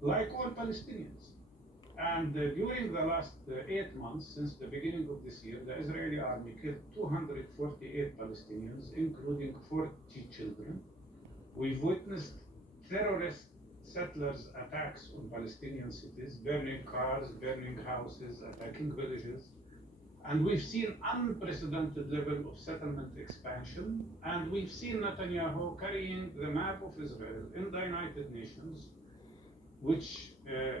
like all Palestinians. And during the last 8 months, since the beginning of this year, the Israeli army killed 248 Palestinians, including 40 children. We've witnessed terrorist settlers' attacks on Palestinian cities, burning cars, burning houses, attacking villages. And we've seen unprecedented level of settlement expansion. And we've seen Netanyahu carrying the map of Israel in the United Nations, which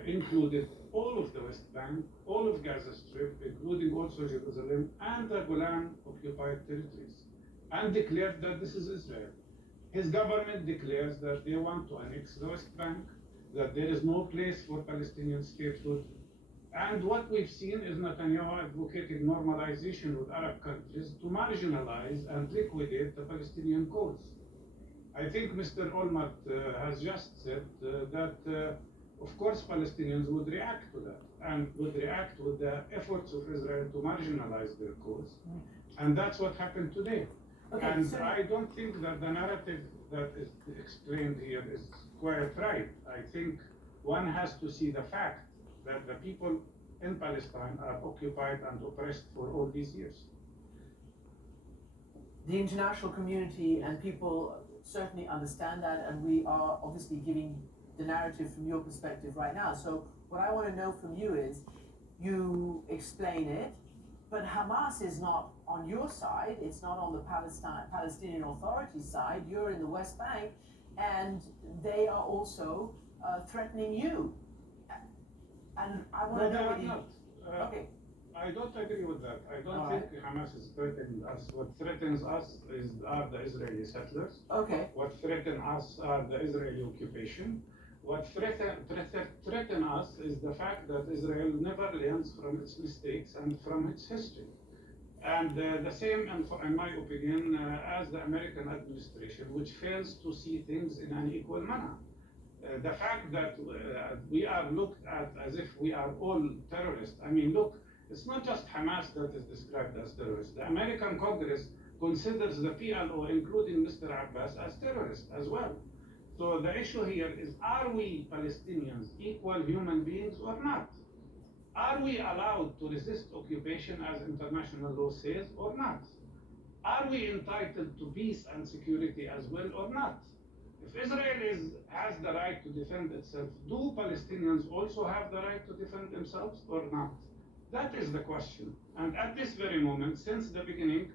included all of the West Bank, all of Gaza Strip, including also Jerusalem and the Golan occupied territories, and declared that this is Israel. His government declares that they want to annex the West Bank, that there is no place for Palestinian statehood. And what we've seen is Netanyahu advocating normalization with Arab countries to marginalize and liquidate the Palestinian cause. I think Mr. Olmert has just said that, of course, Palestinians would react to that and would react with the efforts of Israel to marginalize their cause. And that's what happened today. Okay, and so I don't think that the narrative that is explained here is quite right. I think one has to see the fact that the people in Palestine are occupied and oppressed for all these years. the international community and people certainly understand that, and we are obviously giving the narrative from your perspective right now. So what I want to know from you is, you explain it, but Hamas is not on your side. It's not on the Palestinian Authority side. You're in the West Bank, and they are also threatening you. And I want to No, they know are whether you... not. Okay. I don't agree with that. I don't All think right. Hamas is threatening us. What threatens us are the Israeli settlers. Okay. What threatens us are the Israeli occupation. What threatens us is the fact that Israel never learns from its mistakes and from its history. And the same, in my opinion, as the American administration, which fails to see things in an equal manner. The fact that we are looked at as if we are all terrorists. I mean, look, it's not just Hamas that is described as terrorists. The American Congress considers the PLO, including Mr. Abbas, as terrorists as well. So the issue here is, are we Palestinians equal human beings or not? Are we allowed to resist occupation as international law says or not? Are we entitled to peace and security as well or not? If Israel has the right to defend itself, do Palestinians also have the right to defend themselves or not? That is the question. And at this very moment, since the beginning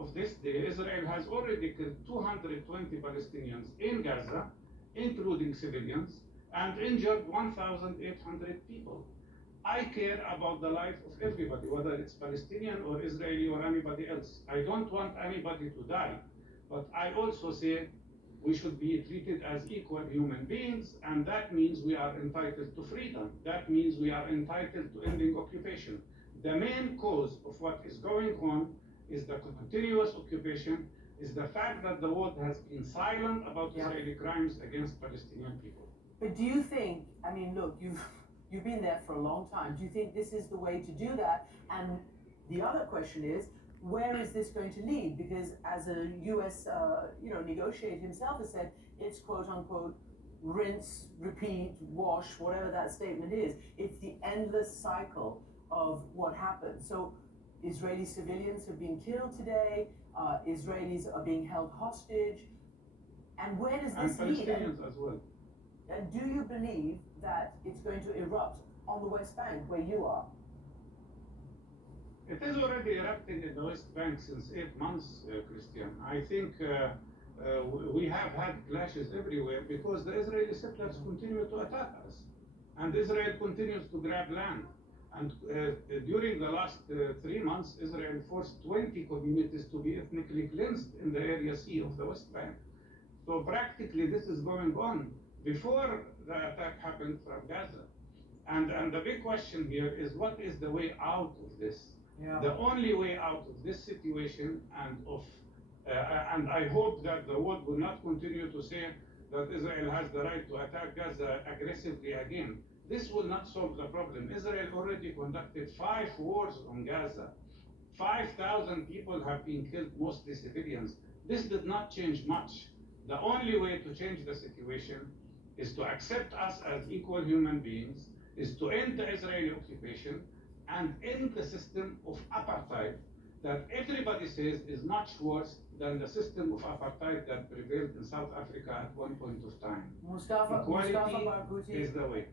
of this day, Israel has already killed 220 Palestinians in Gaza, including civilians, and injured 1,800 people. I care about the life of everybody, whether it's Palestinian or Israeli or anybody else. I don't want anybody to die, but I also say we should be treated as equal human beings, and that means we are entitled to freedom. That means we are entitled to ending occupation. The main cause of what is going on is the continuous occupation, is the fact that the world has been silent about Israeli crimes against Palestinian people. But do you think, I mean, look, you've been there for a long time. Do you think this is the way to do that? And the other question is, where is this going to lead? Because as a U.S. Negotiator himself has said, it's quote unquote rinse, repeat, wash, whatever that statement is. It's the endless cycle of what happens. So Israeli civilians have been killed today. Israelis are being held hostage. And where does this lead? And Palestinians as well. And do you believe that it's going to erupt on the West Bank where you are? It is already erupting in the West Bank since 8 months, Christian. I think we have had clashes everywhere because the Israeli settlers continue to attack us. And Israel continues to grab land. And during the last 3 months, Israel forced 20 communities to be ethnically cleansed in the Area C of the West Bank. So practically this is going on before the attack happened from Gaza. And the big question here is, what is the way out of this? Yeah. The only way out of this situation, and I hope that the world will not continue to say that Israel has the right to attack Gaza aggressively again. This will not solve the problem. Israel already conducted 5 wars on Gaza. 5,000 people have been killed, mostly civilians. This did not change much. The only way to change the situation is to accept us as equal human beings, is to end the Israeli occupation and end the system of apartheid that everybody says is much worse than the system of apartheid that prevailed in South Africa at one point of time. Mustafa Barghouti is the way.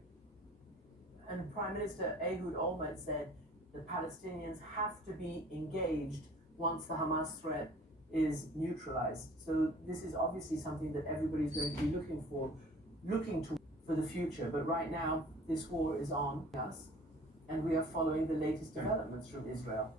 and Prime Minister Ehud Olmert said the Palestinians have to be engaged once the Hamas threat is neutralized. So this is obviously something that everybody's going to be looking to for the future. But right now, this war is on us, and we are following the latest developments from Israel.